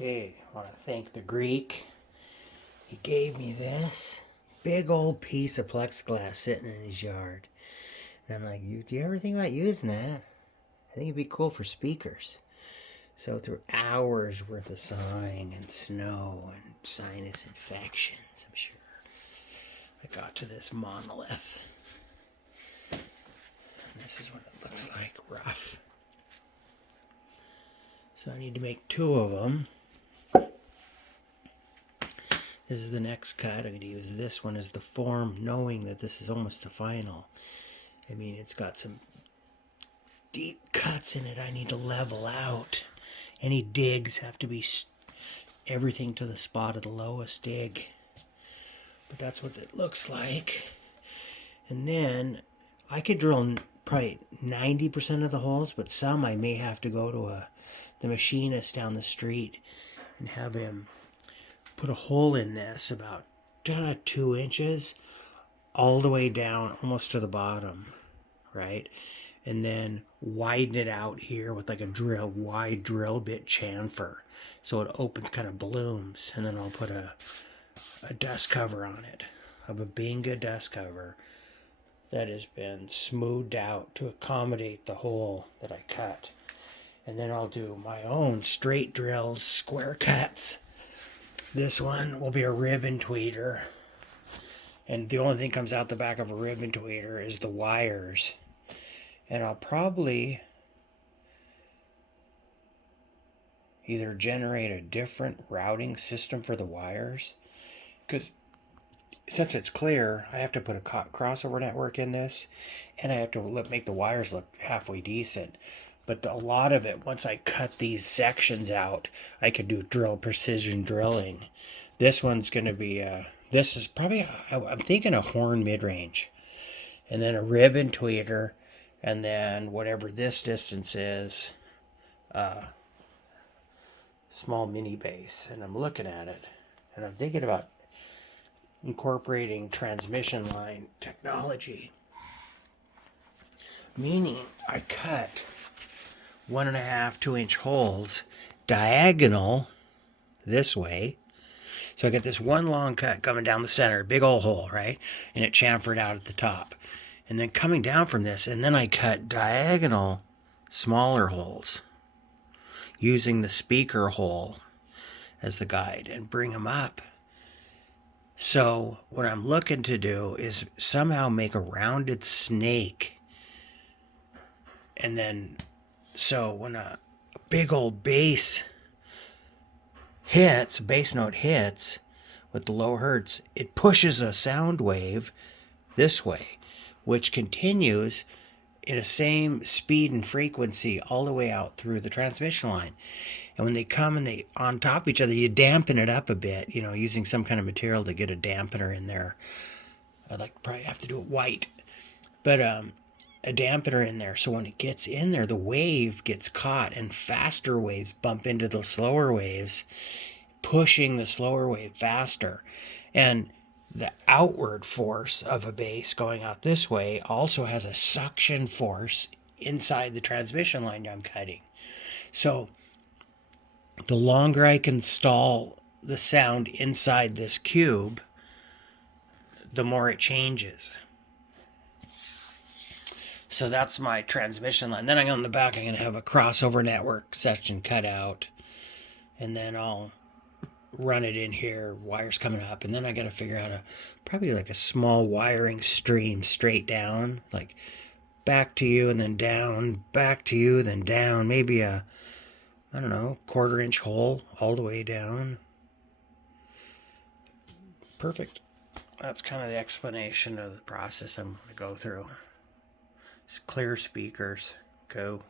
Okay, I want to thank the Greek. He gave me this big old piece of plexiglass sitting in his yard. And I'm like, do you ever think about using that? I think it'd be cool for speakers. So through hours worth of sawing and snow and sinus infections, I'm sure, I got to this monolith. And this is what it looks like, rough. So I need to make 2 of them. This is the next cut. I'm going to use this one as the form, knowing that this is almost the final. I mean, it's got some deep cuts in it I need to level out. Any digs have to be everything to the spot of the lowest dig. But that's what it looks like. And then I could drill probably 90% of the holes, but some I may have to go to the machinist down the street and have him put a hole in this about 2 inches all the way down almost to the bottom, right? And then widen it out here with like a wide drill bit chamfer so it opens, kind of blooms. And then I'll put a dust cover on it, a Bubinga dust cover that has been smoothed out to accommodate the hole that I cut. And then I'll do my own straight drills, square cuts. This one will be a ribbon tweeter. And the only thing comes out the back of a ribbon tweeter is the wires. And I'll probably either generate a different routing system for the wires, because since it's clear, I have to put a crossover network in this, and I have to make the wires look halfway decent. But a lot of it, once I cut these sections out, I could do precision drilling. This one's going to be, this is probably, I'm thinking a horn mid-range. And then a ribbon tweeter, and then whatever this distance is, small mini base. And I'm looking at it, and I'm thinking about incorporating transmission line technology. Meaning I cut 1.5, 2-inch holes diagonal this way. So I get this one long cut coming down the center, big old hole, right? And it chamfered out at the top. And then coming down from this, and then I cut diagonal smaller holes using the speaker hole as the guide and bring them up. So what I'm looking to do is somehow make a rounded snake. And then, so when a big old bass note hits with the low hertz, it pushes a sound wave this way, which continues in the same speed and frequency all the way out through the transmission line. And when they come and they on top of each other, you dampen it up a bit, using some kind of material to get a dampener in there. I'd probably have to do it white, but a dampener in there, so when it gets in there, the wave gets caught and faster waves bump into the slower waves, pushing the slower wave faster. And the outward force of a bass going out this way also has a suction force inside the transmission line I'm cutting. So the longer I can stall the sound inside this cube, the more it changes. So that's my transmission line. Then on the back, I'm going to have a crossover network section cut out. And then I'll run it in here, wires coming up. And then I got to figure out probably like a small wiring stream straight down, like back to you and then down, back to you, then down. Maybe a, 1/4-inch hole all the way down. Perfect. That's kind of the explanation of the process I'm going to go through. It's clear speakers. Go.